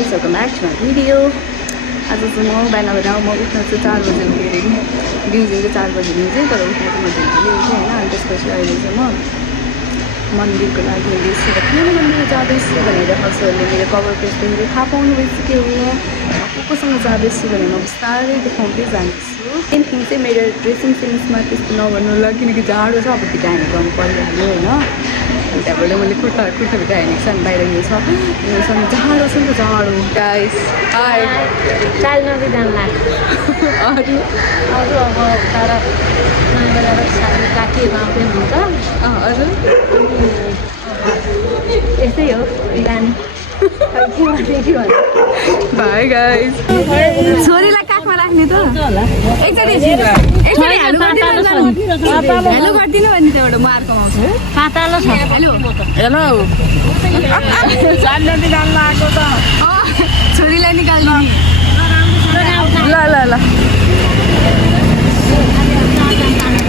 guys, welcome back to my video. आज चाहिँ म बिहान बेला म उठ्न चाहिँ 4 बजे उठेर दिउँदिनको 4 बजे दिन्छ तर उठ्न चाहिँ म ढिलो उठेँ होइन अनि त्यसपछि अहिले चाहिँ म मन्दिरको लागि हिँड्दैछु र किन मन्दिर जाँदैछु भनेर हजुरहरूले मेरो कभर पेज देखेर थाहा पाउनु भइसक्यो म कोसँग जाँदैछु भने म बिस्तारै देखाउँदै जान्छु। मेन थिङ चाहिँ मेरो ड्रेसिङ सेन्समा त्यस्तो नभन्नु होला किनकि जाडो छ अब भिटा हानेको गर्नु परिहाल्यो होइन। अनि त्यहाँबाट मैले कुर्ता भिटा हानेको छ अनि बाहिर यो छ जाडो छ नि त जाडो गाइस हाई चाल्न चाहिँ जानु लाग्छ अरू अब तर नयाँ साडी काटिएको आउँदैन हुन्छ अरू यस्तै हो जाने बाई गाइस छोरीलाई काखमा राख्ने त एकचोटि हेलो गरिदिनु भने त्यहाँबाट म अर्को आउँछु पातालो छ हेलो हेलो छोरीलाई निकाल्नु ल ल ल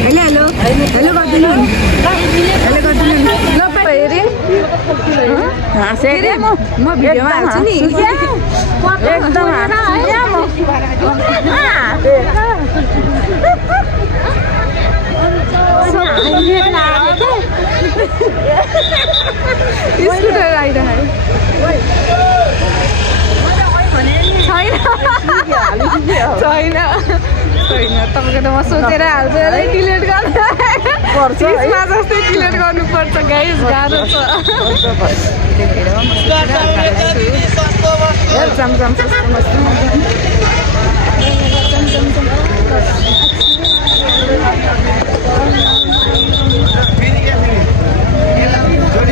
हेलो हेलो हेलो गरिदिनु हेलो गरिदिनु ल हेरेँ म भिडियोमा हाल्छु नि एकदम स्कुटर आइरहेको छैन तपाईँको त म सोचेर हाल्छु डिलिट गर्नु जस्तै डिलिट गर्नुपर्छ गाइस गाह्रो छ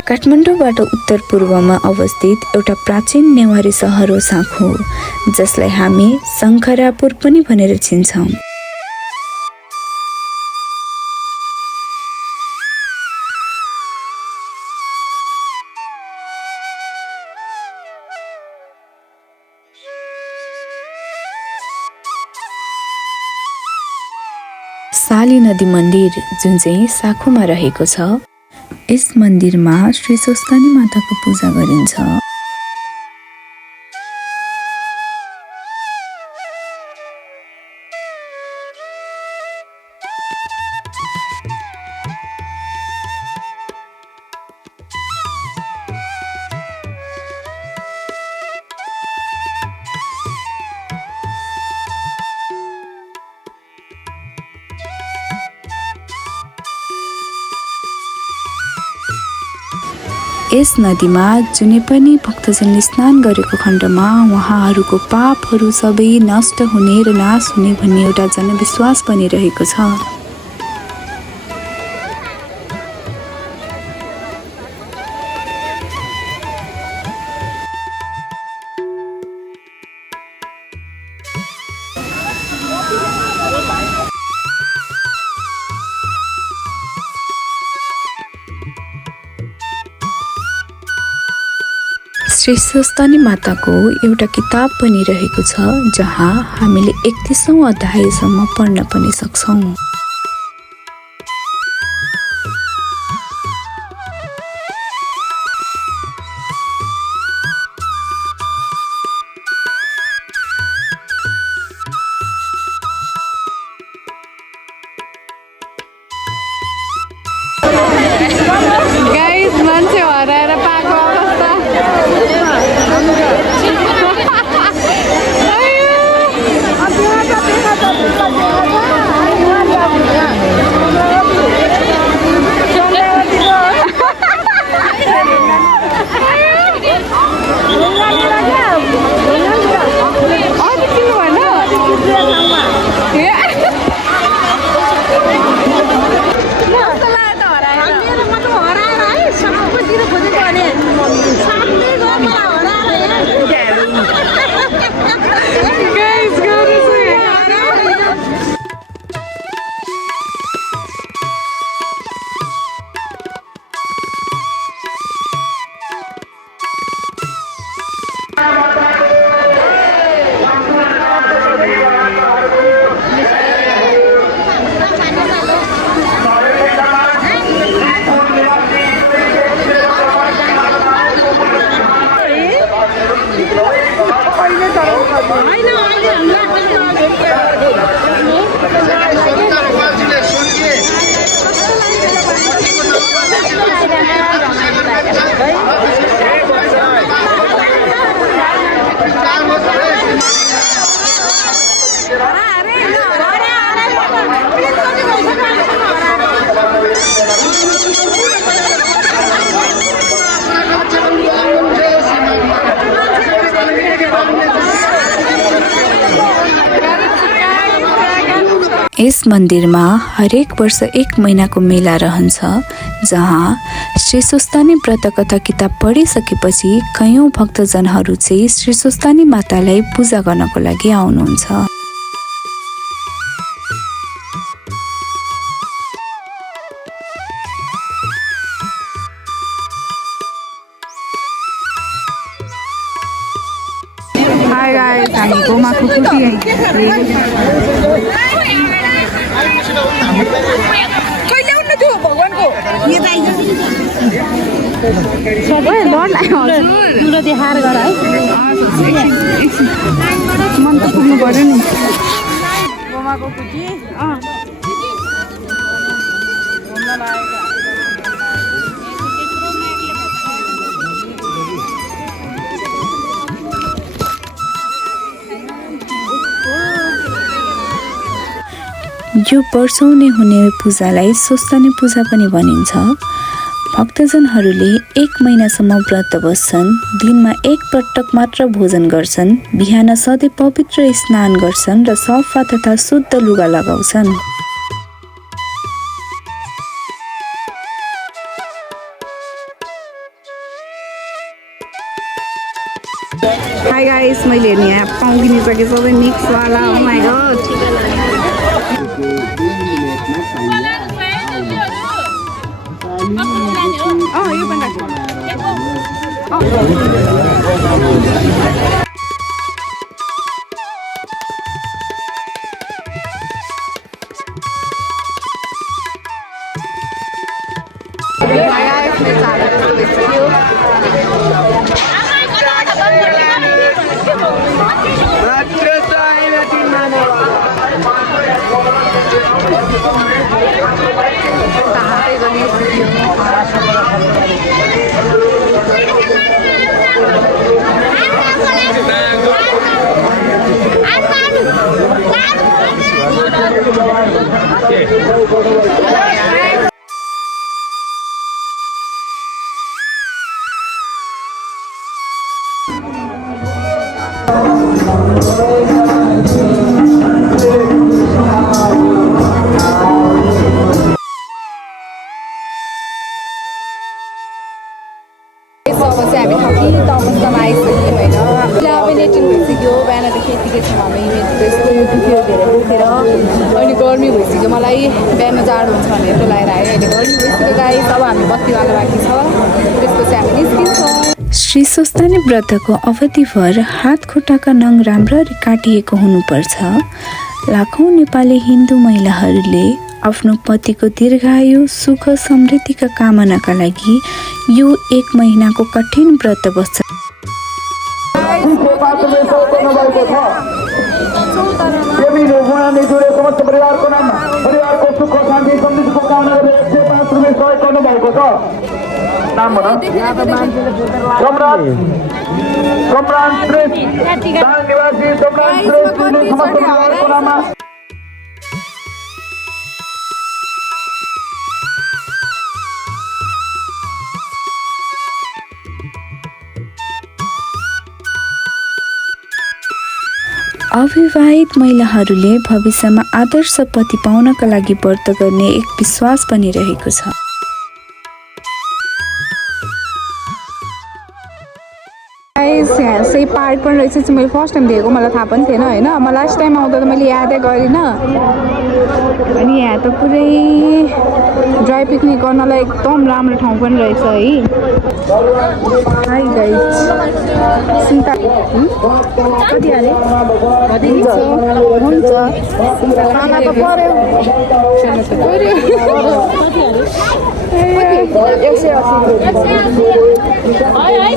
काठमाडौँबाट उत्तर पूर्वमा अवस्थित एउटा प्राचीन नेवारी सहर हो साँखु, जसलाई हामी शङ्खरापुर पनि भनेर चिन्छौँ। साली नदी मन्दिर जुन चाहिँ साँखुमा रहेको छ, यस मन्दिरमा श्री स्वस्तानी माताको पूजा गरिन्छ। यस नदीमा जुनै पनि भक्तजनले स्नान गरेको खण्डमा उहाँहरूको पापहरू सबै नष्ट हुने र नाश हुने भन्ने एउटा जनविश्वास पनि रहेको छ। श्री स्वस्तानी माताको एउटा किताब पनि रहेको छ जहाँ हामीले 31औं अध्यायसम्म पढ्न पनि सक्छौं। गाइस मान्छे हराएर पाएको अवस्था यस मन्दिरमा हरेक वर्ष 1 महिनाको मेला रहन्छ, जहाँ श्री सुस्तानी व्रत कथा किताब पढिसकेपछि कयौं भक्तजनहरू चाहिँ श्री सुस्तानी मातालाई पूजा गर्नको लागि आउनुहुन्छ। हाय गाइस, हामी गोमाको कुटी सबै लडलाई हजुर देखाएर गर है मन त पुग्नु पर्यो नि गोमाको कुटी यो वर्षौं नै हुने पूजालाई सुस्तानी पूजा पनि भनिन्छ। भक्तजनहरूले 1 महिनासम्म व्रत बस्छन्, दिनमा 1 पटक मात्र भोजन गर्छन्, बिहान सधैँ पवित्र स्नान गर्छन् र सफा तथा शुद्ध लुगा लगाउँछन्। हाय गाइस, मैले हेर्ने यहाँ पाउ किनिसकेँ सबै मिक्सवाला। ओ माई गॉड, यो पनि राख्नु। हामी थकी अवस्थामा आइसक्यौँ होइन। अब नेटिङ भइसक्यो, बिहानदेखि यतिकै छौँ हामी। यस्तो दुख्यो, धेरै दुखेर अहिले गर्मी भइसक्यो। मलाई बिहान जाडो हुन्छ भनेर त्यो लगाएर आयो। अहिले गर्मी भइसक्यो गाइस। अब हामी बत्तीवाला बाँकी छ, त्यसपछि हामी निस्किन्छौँ। श्री सुस्तानी व्रतको अवधिभर हात खुट्टाका नङ राम्ररी काटिएको हुनुपर्छ। लाखौं नेपाली हिन्दू महिलाहरूले आफ्नो पतिको दीर्घायु सुख समृद्धिका कामनाका लागि यो 1 महिनाको कठिन व्रत बस्छ। अविवाहित महिलाहरूले भविष्यमा आदर्श पति पाउनका लागि व्रत गर्ने एक विश्वास पनि रहेको छ। यहाँ सही पार्क पनि रहेछ चाहिँ मैले फर्स्ट टाइम देखेको, मलाई थाहा पनि थिएन होइन। म लास्ट टाइम आउँदा त मैले यादै गरिनँ। अनि यहाँ त पुरै ड्राई पिकनिक गर्नलाई एकदम राम्रो ठाउँ पनि रहेछ है। हाई गाइस, सिन्ता कति हाले हुन्छ खाना त पर्यो 180 है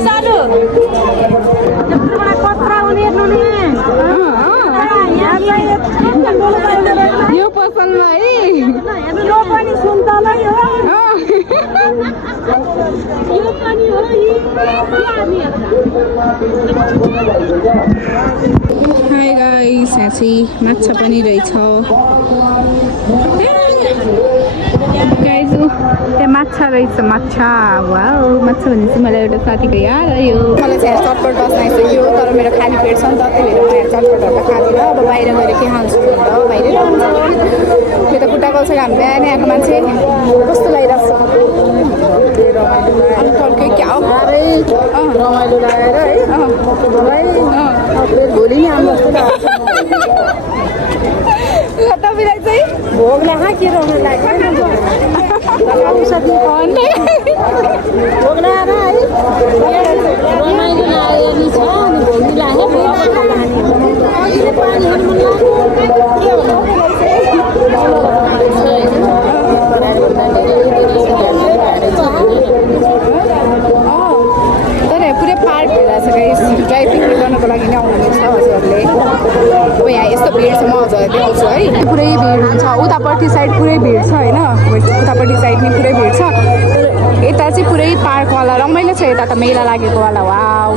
सानो यो पसलमा है यो पनि सुन्तलै हो यो पनि हो हाय गाइस यहाँ चाहिँ माछा पनि रहेछ गाइस त्यहाँ माछा रहेछ माछा वाउ माछा भनेपछि मलाई एउटा साथीको याद आयो मलाई चाहिँ चटपट बस्न आइसक्यो तर मेरो खाली पेट छ नि त त्यही भएर म यहाँ चटपटहरू त खाँदिनँ अब बाहिर गएर के खान्छु भनेर बाहिरै रहन्छ त्यो त खुट्टा गल्छ हामी बिहान आएको मान्छे कस्तो लागिरहेको छ क्या हो रमाइलो लागेर है भोलि नै आउनु जस्तो लाग्छ तपाईँलाई चाहिँ भोग लाग्छ के रमाइलो लाग्छ भोग लगाएर है रमाइलो लाग्यो नि छ अनि भोग लाग्यो तर पुरै पार्क भइरहेको छ गाइस ड्राई पिकनिक गर्नको लागि नै आउनुहुनेछ हजुरहरूले अब यहाँ यस्तो भिड छ म हजुरलाई देखाउँछु है पुरै भिड हुन्छ उतापट्टि साइड पुरै भिड छ होइन उतापट्टि साइड नि पुरै भिड छ तर यता चाहिँ पुरै पार्कवाला रमाइलो छ यता त मेला लागेकोवाला वाउ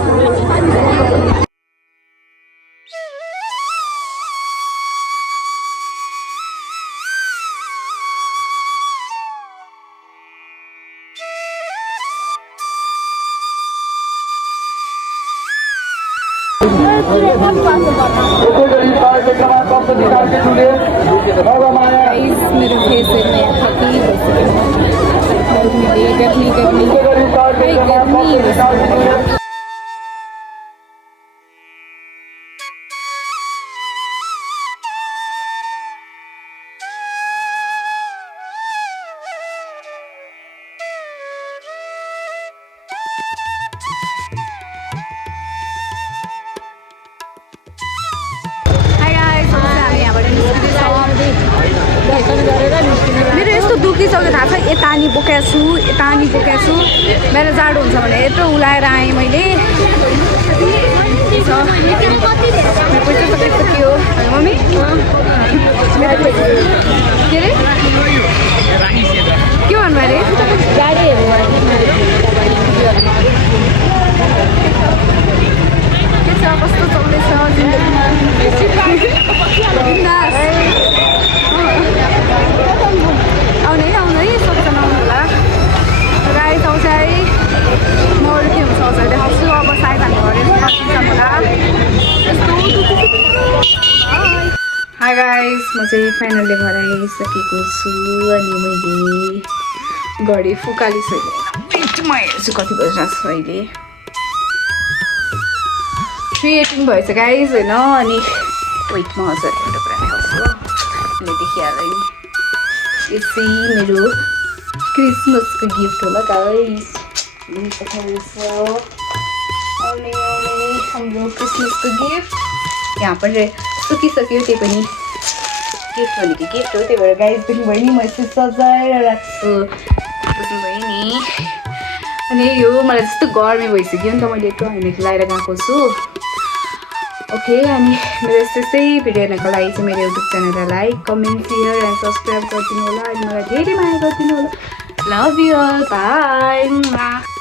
गाइस मेरो फेस हेर्नु यहाँ कति गर्मी मेरो यस्तो दुखिसक्यो थाहा छ यता नि बोकेको छु मेरो जाडो हुन्छ भने यत्रो उलाएर आएँ मैले पैसा सकेको थियो मम्मी के अरे के भन्नु अरे गाडीहरू के छ कस्तो चल्दैछ आउने सोध्छ नआउनु होला गाडी आउँछ है म अरू के हुन्छ हजुर देखाउँछु अब सायद हामी घरै फर्किन्छौँ होला हाई गाइस म चाहिँ फाइनल्ली घर आइसकेको छु अनि मैले घडी फुकालिसकेँ म हेर्छु कति बजिरहेको छ अहिले 3:18 भएछ गाइस होइन अनि वेट म हजुर एउटा कुरा देखाउँछु मैले देखिहालेँ यो चाहिँ मेरो क्रिसमसको गिफ्ट होला गाइस आउने हाम्रो क्रिसमसको गिफ्ट यहाँ पनि सुकिसक्यो त्यही पनि गिफ्ट भनेको गिफ्ट हो त्यही भएर गाइस देख्नु भयो नि म यसो सजाएर राख्छु बुझ्नु भयो नि अनि यो मलाई जस्तो गर्मी भइसक्यो नि त मैले यत्रो हाइनेक लगाएर गएको छु ओके अनि मेरो यस्तै भिडियो हेर्नको लागि चाहिँ मेरो युट्युब च्यानललाई like comment share and subscribe गरिदिनु होला अनि मलाई धेरै माया गरिदिनु होला लभ यु अल बाई